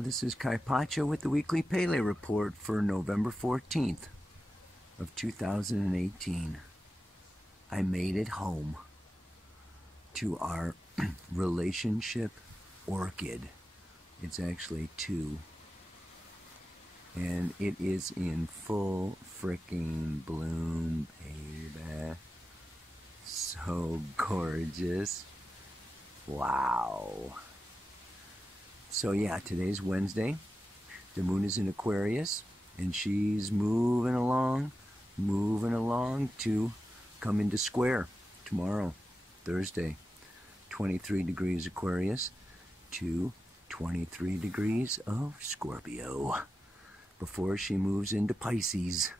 This is Kaipacha with the Weekly Pele Report for November 14th of 2018. I made it home to our relationship orchid. It's actually two. And it is in full fricking bloom, baby. So gorgeous. Wow. So yeah, today's Wednesday. The moon is in Aquarius, and she's moving along to come into square tomorrow, Thursday. 23 degrees Aquarius to 23 degrees of Scorpio before she moves into Pisces.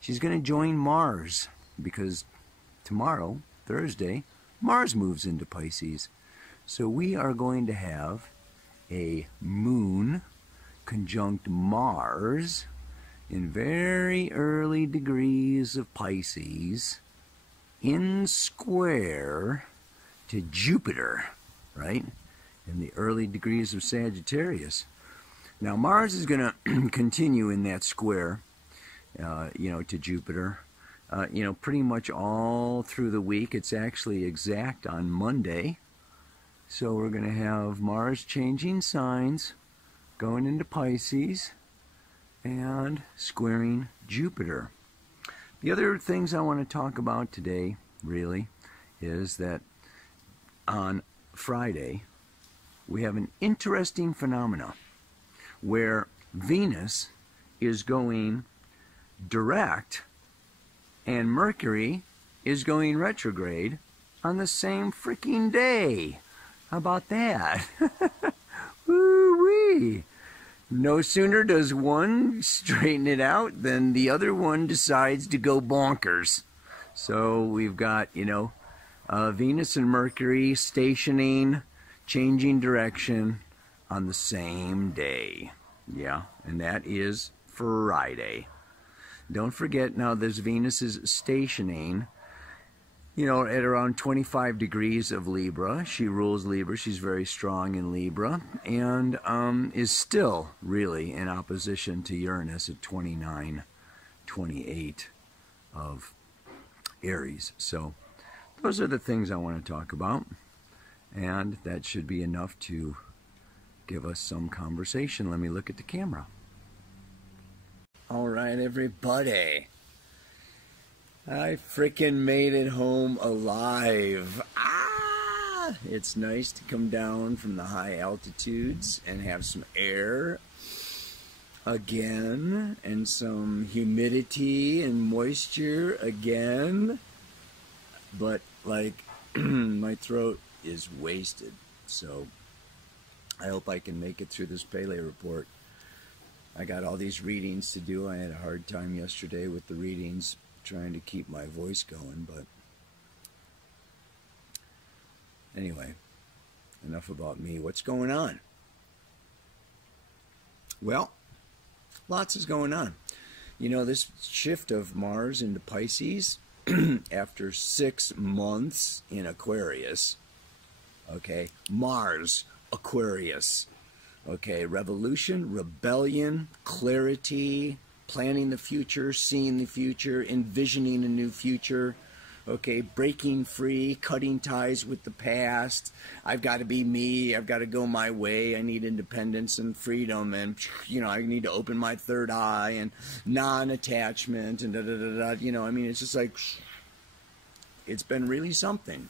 She's going to join Mars because tomorrow, Thursday, Mars moves into Pisces. So we are going to have a moon conjunct Mars in very early degrees of Pisces in square to Jupiter, right? In the early degrees of Sagittarius. Now Mars is going to continue in that square, to Jupiter, pretty much all through the week. It's actually exact on Monday. So we're going to have Mars changing signs, going into Pisces, and squaring Jupiter. The other things I want to talk about today, really, is that on Friday, we have an interesting phenomena where Venus is going direct and Mercury is going retrograde on the same freaking day. How about that? Woo-wee! No sooner does one straighten it out than the other one decides to go bonkers. So we've got, Venus and Mercury stationing, changing direction on the same day. Yeah, and that is Friday. Don't forget, now this Venus is stationing, at around 25 degrees of Libra. She rules Libra. She's very strong in Libra. And is still really in opposition to Uranus at 29, 28 of Aries. So those are the things I want to talk about. And that should be enough to give us some conversation. Let me look at the camera. All right, everybody. I frickin' made it home alive. It's nice to come down from the high altitudes and have some air again and some humidity and moisture again. But, my throat is wasted. So, I hope I can make it through this Pele report. I got all these readings to do. I had a hard time yesterday with the readings, trying to keep my voice going, but anyway, enough about me. What's going on? Well, lots is going on. This shift of Mars into Pisces after 6 months in Aquarius, okay, Mars, Aquarius, okay, revolution, rebellion, clarity, planning the future, seeing the future, envisioning a new future, okay, breaking free, cutting ties with the past. I've got to be me. I've got to go my way. I need independence and freedom, and, I need to open my third eye, and non-attachment, and da-da-da-da. It's just like, it's been really something.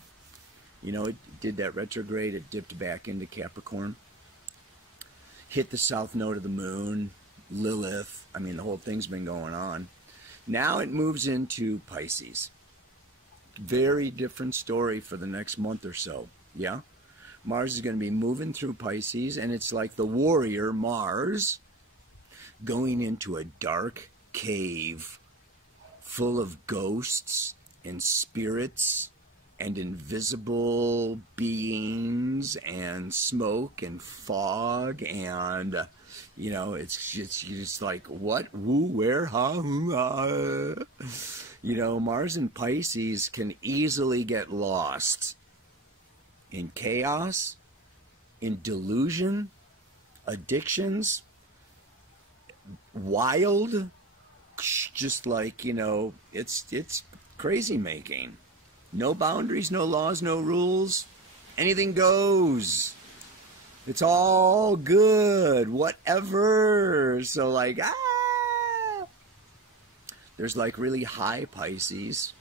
It did that retrograde. It dipped back into Capricorn, hit the south node of the moon, Lilith. The whole thing's been going on. Now it moves into Pisces. Very different story for the next month or so. Yeah? Mars is going to be moving through Pisces, and it's like the warrior Mars going into a dark cave full of ghosts and spirits and invisible beings and smoke and fog and it's just like, what, woo, where, huh, Mars and Pisces can easily get lost in chaos, in delusion, addictions, wild, just like, you know, it's crazy making. No boundaries, no laws, no rules. Anything goes. It's all good, whatever. So like, there's like really high Pisces,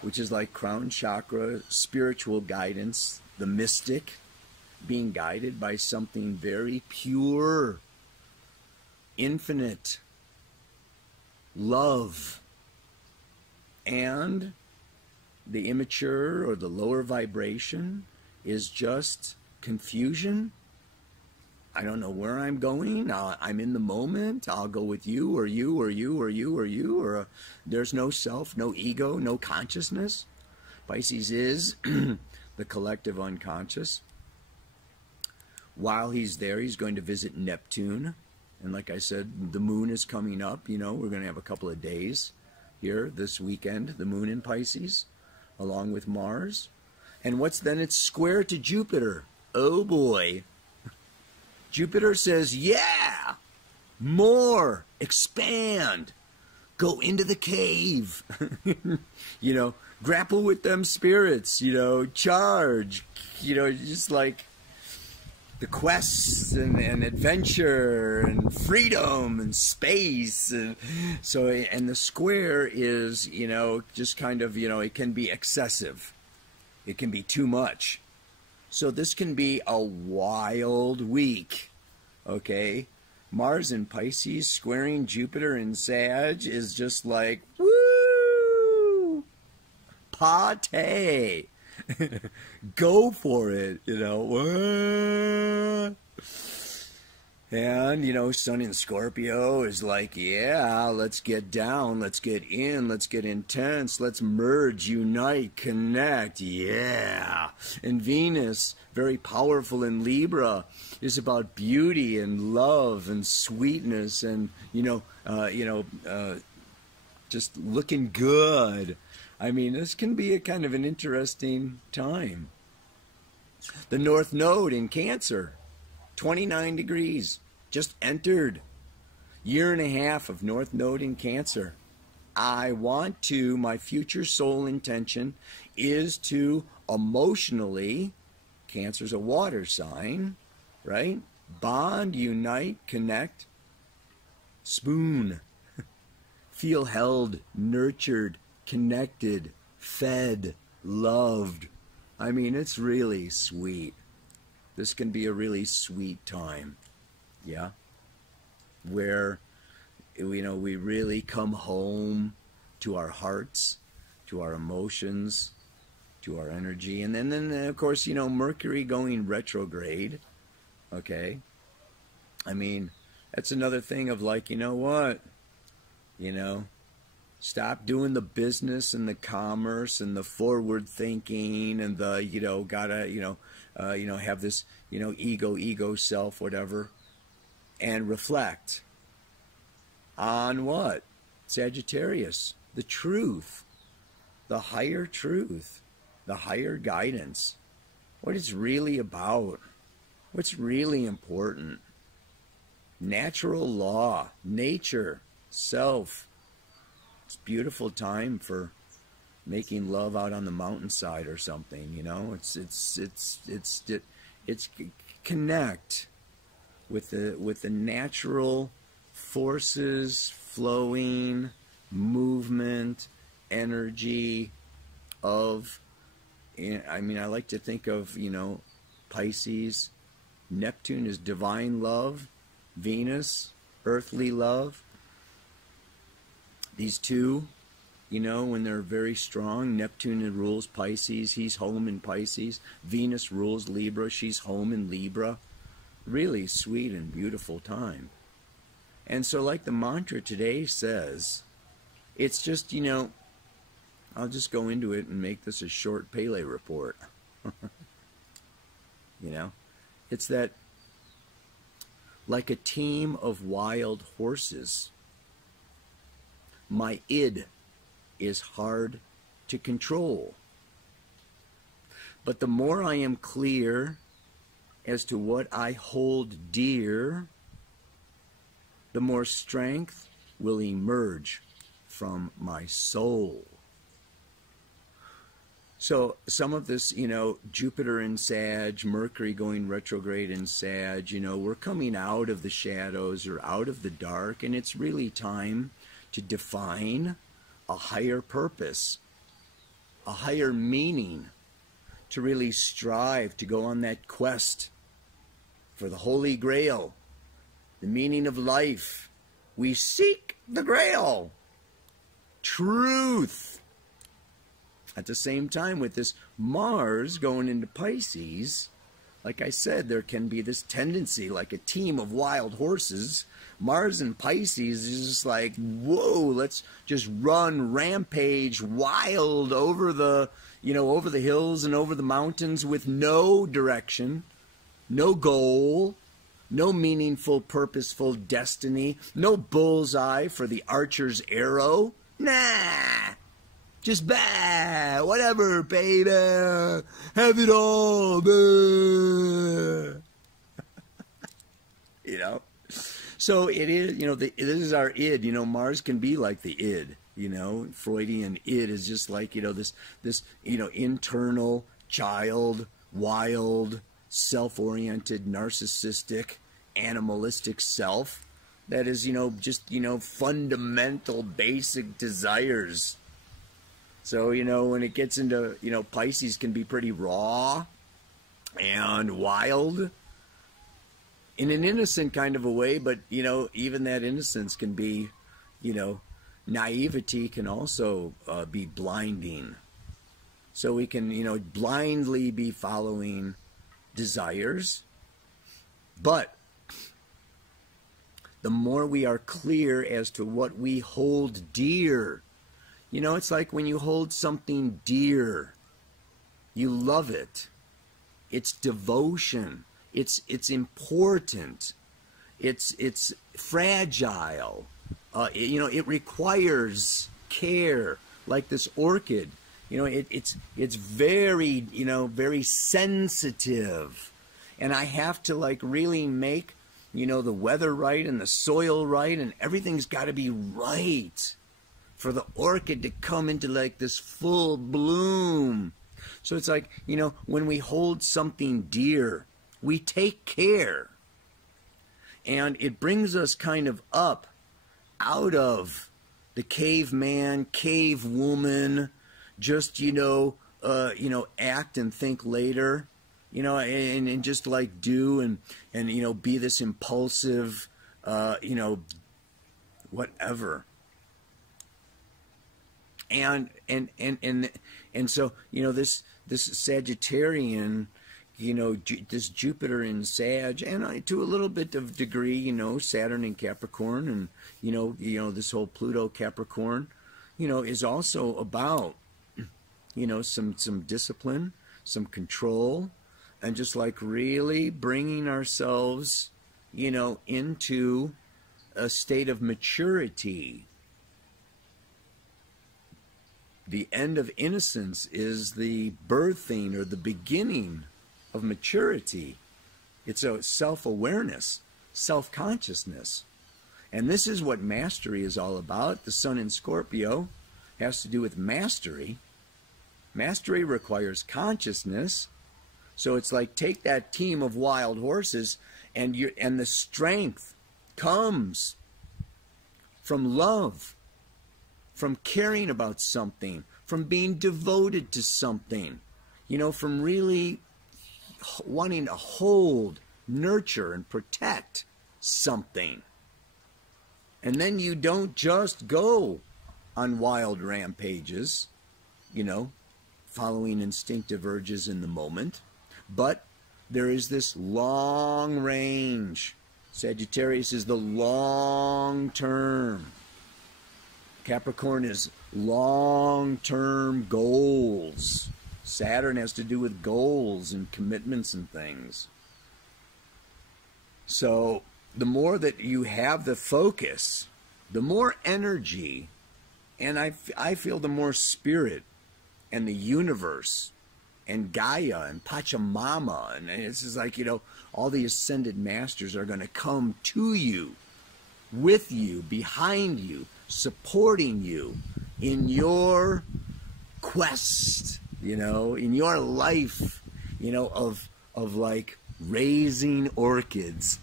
which is like crown chakra, spiritual guidance, the mystic, being guided by something very pure, infinite, love. And the immature or the lower vibration is just confusion. I don't know where I'm going. I'm in the moment. I'll go with you or you or you or you or you. Or there's no self, no ego, no consciousness. Pisces is the collective unconscious. While he's there, he's going to visit Neptune. And like I said, the moon is coming up. You know, we're going to have a couple of days here this weekend, the moon in Pisces, along with Mars. And what's then? It's square to Jupiter. Oh boy. Jupiter says, yeah, more, expand, go into the cave, you know, grapple with them spirits, you know, charge, you know, just like the quests and adventure and freedom and space. And so, and the square is, you know, just kind of, you know, it can be excessive. It can be too much. So this can be a wild week, okay? Mars in Pisces squaring Jupiter in Sag is just like, woo! Pate! Go for it, you know. And, you know, Sun in Scorpio is like, yeah, let's get down, let's get in, let's get intense, let's merge, unite, connect, yeah. And Venus, very powerful in Libra, is about beauty and love and sweetness and, just looking good. I mean, this can be a kind of an interesting time. The North Node in Cancer, 29 degrees, just entered. Year and a half of North Node in Cancer. I want to, my future soul intention is to emotionally, Cancer's a water sign, right? Bond, unite, connect, spoon, feel held, nurtured, connected, fed, loved. I mean, it's really sweet. This can be a really sweet time, yeah, where, you know, we really come home to our hearts, to our emotions, to our energy. And then of course, you know, Mercury going retrograde, okay? I mean, that's another thing of like, you know what, you know, stop doing the business and the commerce and the forward thinking and the, you know, gotta, have this, you know, ego, self, whatever, and reflect on what? Sagittarius, the truth, the higher truth, the higher guidance, what it's really about, what's really important, natural law, nature, self. It's a beautiful time for making love out on the mountainside or something, you know. It's connect with the natural forces, flowing movement, energy of. I mean, I like to think of, you know, Pisces, Neptune is divine love, Venus, earthly love. These two, you know, when they're very strong, Neptune rules Pisces, he's home in Pisces. Venus rules Libra, she's home in Libra. Really sweet and beautiful time. And so like the mantra today says, it's just, you know, I'll just go into it and make this a short Pele report. You know, it's that like a team of wild horses, my id is hard to control. But the more I am clear as to what I hold dear, the more strength will emerge from my soul. So some of this, Jupiter in Sag, Mercury going retrograde in Sag, we're coming out of the shadows or out of the dark, and it's really time to define a higher purpose, a higher meaning, to really strive to go on that quest for the Holy Grail, the meaning of life. We seek the Grail, truth. At the same time, with this Mars going into Pisces, like I said, there can be this tendency, like a team of wild horses. Mars and Pisces is just like, whoa, let's just run rampage wild over the, over the hills and over the mountains with no direction, no goal, no meaningful, purposeful destiny, no bullseye for the archer's arrow. Nah. Just bah, whatever, baby, have it all, So it is, this is our id. Mars can be like the id. Freudian id is just like this internal child, wild, self-oriented, narcissistic, animalistic self that is just fundamental, basic desires. So, when it gets into, Pisces can be pretty raw and wild in an innocent kind of a way, but, even that innocence can be, naivety can also be blinding. So we can, blindly be following desires, but the more we are clear as to what we hold dear, it's like when you hold something dear, you love it. It's devotion. It's important. It's fragile. It requires care. Like this orchid, it's very, very sensitive, and I have to really make, the weather right and the soil right, and everything's got to be right for the orchid to come into this full bloom. So it's like, when we hold something dear, we take care. And it brings us kind of up out of the caveman, cave woman, just, act and think later, and just do and be this impulsive, whatever. And so, this Sagittarian, this Jupiter in Sag, and to a little bit of degree, Saturn in Capricorn, and, this whole Pluto Capricorn, is also about, some discipline, some control, and just really bringing ourselves, into a state of maturity. The end of innocence is the birthing or the beginning of maturity. It's a self-awareness, self-consciousness. And this is what mastery is all about. The sun in Scorpio has to do with mastery. Mastery requires consciousness. So it's like, take that team of wild horses, and the strength comes from love, from caring about something, from being devoted to something, from really wanting to hold, nurture, and protect something. And then you don't just go on wild rampages, following instinctive urges in the moment, but there is this long range. Sagittarius is the long term. Capricorn is long-term goals. Saturn has to do with goals and commitments and things. So the more that you have the focus, the more energy, and I feel the more spirit and the universe and Gaia and Pachamama, and it's just like, all the ascended masters are going to come to you, with you, behind you, supporting you in your quest, in your life, of like raising orchids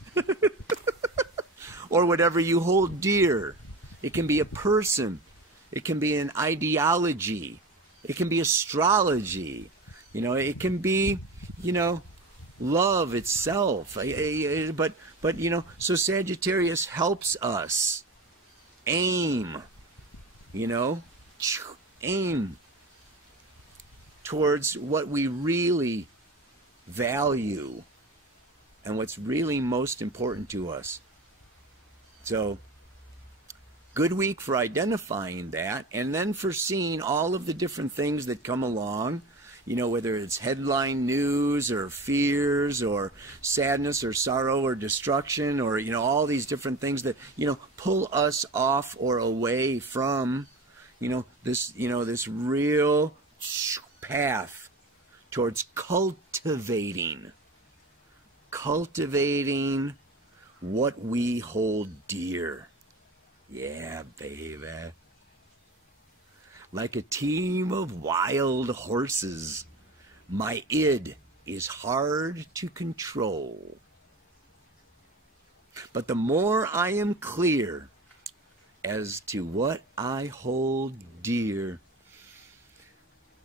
or whatever you hold dear. It can be a person, it can be an ideology, it can be astrology, it can be, love itself. But so Sagittarius helps us aim, aim towards what we really value and what's really most important to us. So, good week for identifying that, and then for seeing all of the different things that come along, whether it's headline news or fears or sadness or sorrow or destruction or, all these different things that, pull us off or away from, this real path towards cultivating what we hold dear. Yeah, baby. Like a team of wild horses, my id is hard to control. But the more I am clear as to what I hold dear,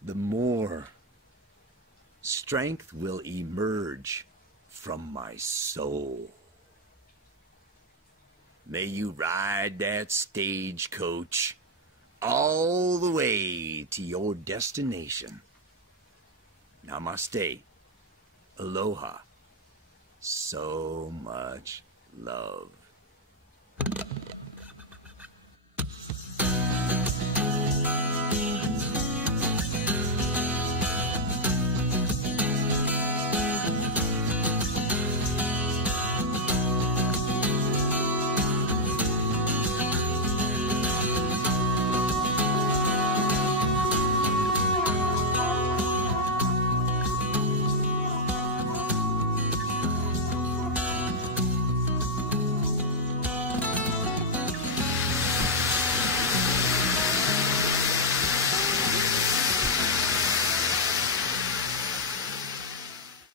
the more strength will emerge from my soul. May you ride that stagecoach all the way to your destination. Namaste. Aloha. So much love.